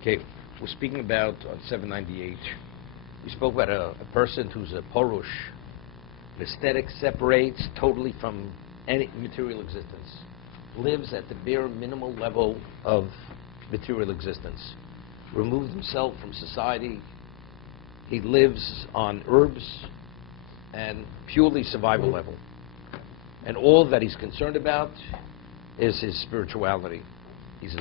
Okay, we're speaking about on 798. We spoke about a person who's a porush. An aesthetic separates totally from any material existence. Lives at the bare minimal level of material existence. Removes himself from society. He lives on herbs and purely survival level. And all that he's concerned about is his spirituality. He says,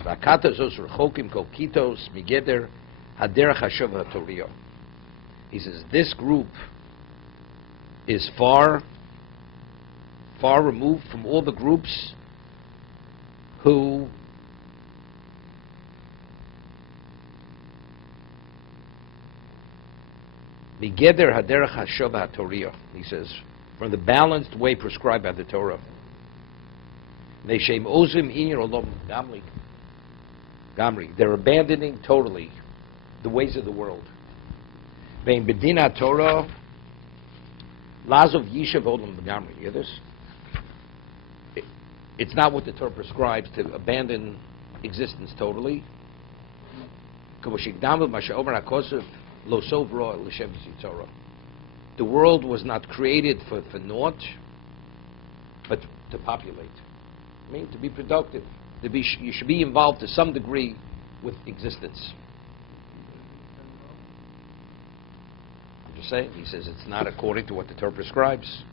he says, this group is far removed from all the groups who he says, from the balanced way prescribed by the Torah. They're abandoning totally the ways of the world. You hear this? It's not what the Torah prescribes to abandon existence totally. The world was not created for naught, but to populate. I mean, to be productive. You should be involved to some degree with existence. I'm just saying, he says it's not according to what the Torah prescribes.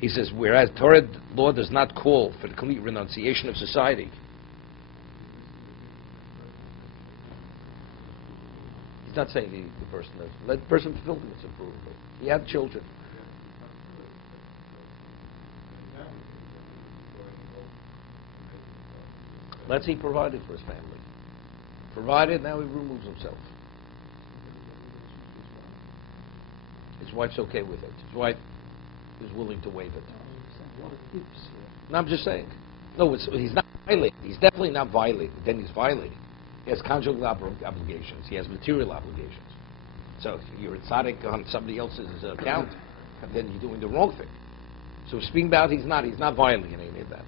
He says, whereas Torah law does not call for the complete renunciation of society. He's not saying the person does. Let the person fulfill its approval. He had children. Let's say he provided for his family. Provided, now he removes himself. His wife's okay with it. His wife is willing to waive it. No, I'm just saying. No, he's not violating. He's definitely not violating. Then he's violating. He has conjugal obligations. He has material obligations. So if you're a tzaddik on somebody else's account, then you're doing the wrong thing. So speaking about he's not violating any of that.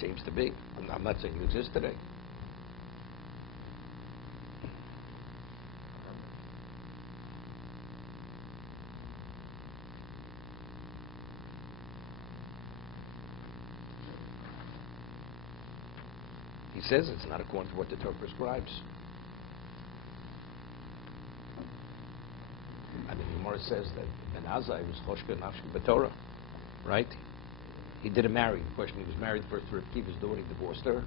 Seems to be. I'm not saying it exists today. He says it's not according to what the Torah prescribes. I mean, the Gemara says that Ben Azai was choshka nafshka b'Torah, right? He didn't marry. The question, he was married first to Reb Kiva's daughter. He divorced her,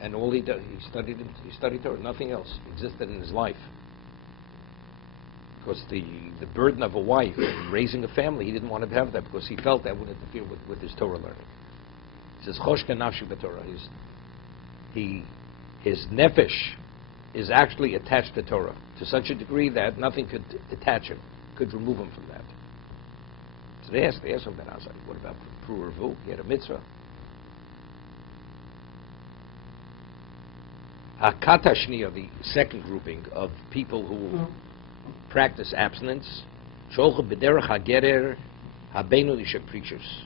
and all he did, he studied Torah. Nothing else existed in his life. Because the burden of a wife and raising a family, he didn't want to have that because he felt that would interfere with his Torah learning. He says choshka nafshka b'Torah. His nefesh is actually attached to Torah to such a degree that nothing could detach him, could remove him from that. So they asked him that. I was like, what about Pru? He had a mitzvah. Hakatashniya, the second grouping of people who practice abstinence, Sholcha b'derech hagerer habenu lishak preachers.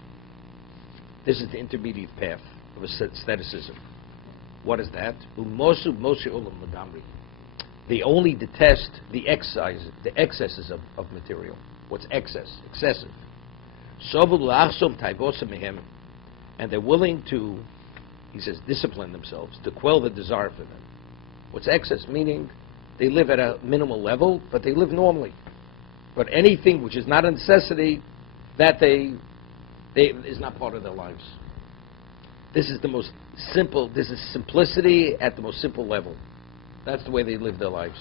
This is the intermediate path of asceticism. What is that? They only detest the excesses of material. What's excess? Excessive. And they're willing to, he says, discipline themselves, to quell the desire for them. What's excess? Meaning they live at a minimal level, but they live normally. But anything which is not a necessity, that they is not part of their lives. This is the most simple, this is simplicity at the most simple level. That's the way they live their lives.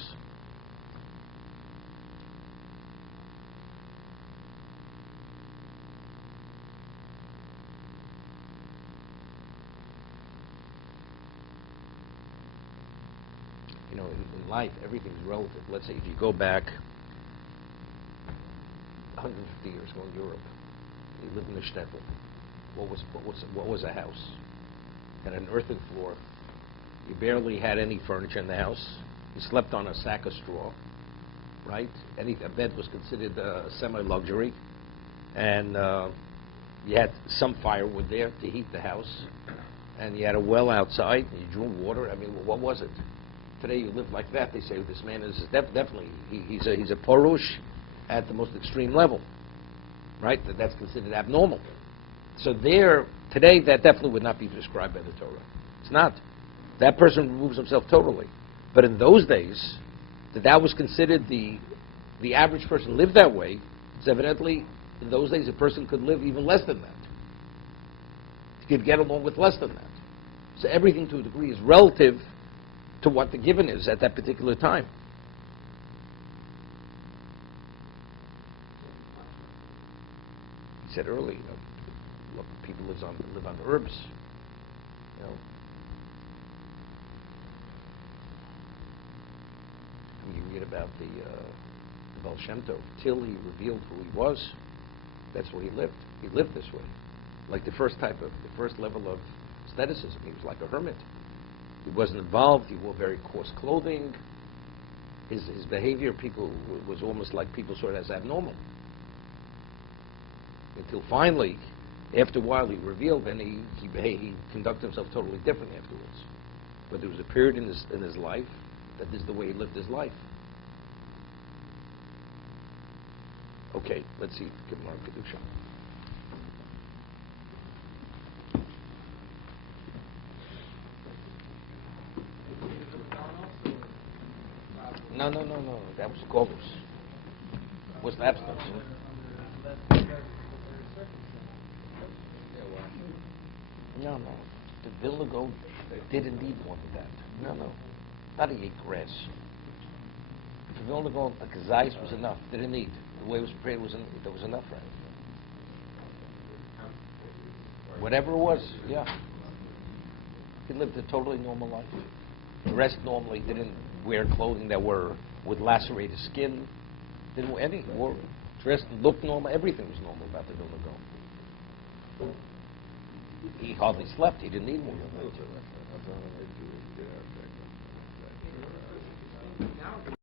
You know, in life, everything's relative. Let's say if you go back 150 years, go to Europe, you live in a shtetl. What was a house? Had an earthen floor. You barely had any furniture in the house. You slept on a sack of straw, right? A bed was considered a semi-luxury, and You had some firewood there to heat the house, and you had a well outside, and you drew water. I mean, what was it? Today you live like that. They say this man is definitely, he's a porush at the most extreme level, right? That's considered abnormal. So there, today, that definitely would not be prescribed by the Torah. It's not. That person removes himself totally. But in those days, that was considered the average person lived that way. So evidently, in those days, a person could live even less than that. He could get along with less than that. So everything, to a degree, is relative to what the given is at that particular time. He said earlier, look, people live on herbs. You read about the Baal Shem Tov, till he revealed who he was. That's where he lived. He lived this way, like the first level of asceticism. He was like a hermit. He wasn't involved. He wore very coarse clothing. His behavior, was almost like people saw it as abnormal. Until finally, after a while, he revealed, and he conducted himself totally differently afterwards. But there was a period in his life that this is the way he lived his life. Okay, let's see. Gemara Kedusha. No. That was Golus. Was the abstinence. No. The Vilna Gaon didn't need more than that. No. Not he ate grass. For Vilna Gaon, a kazais was enough. They didn't need. The way it was prepared there was enough, right? Whatever it was, yeah. He lived a totally normal life. The rest normally didn't wear clothing that would lacerate his skin. Didn't wear any. Wore dressed, looked normal. Everything was normal about the Vilna Gaon. He hardly slept. He didn't need more than that.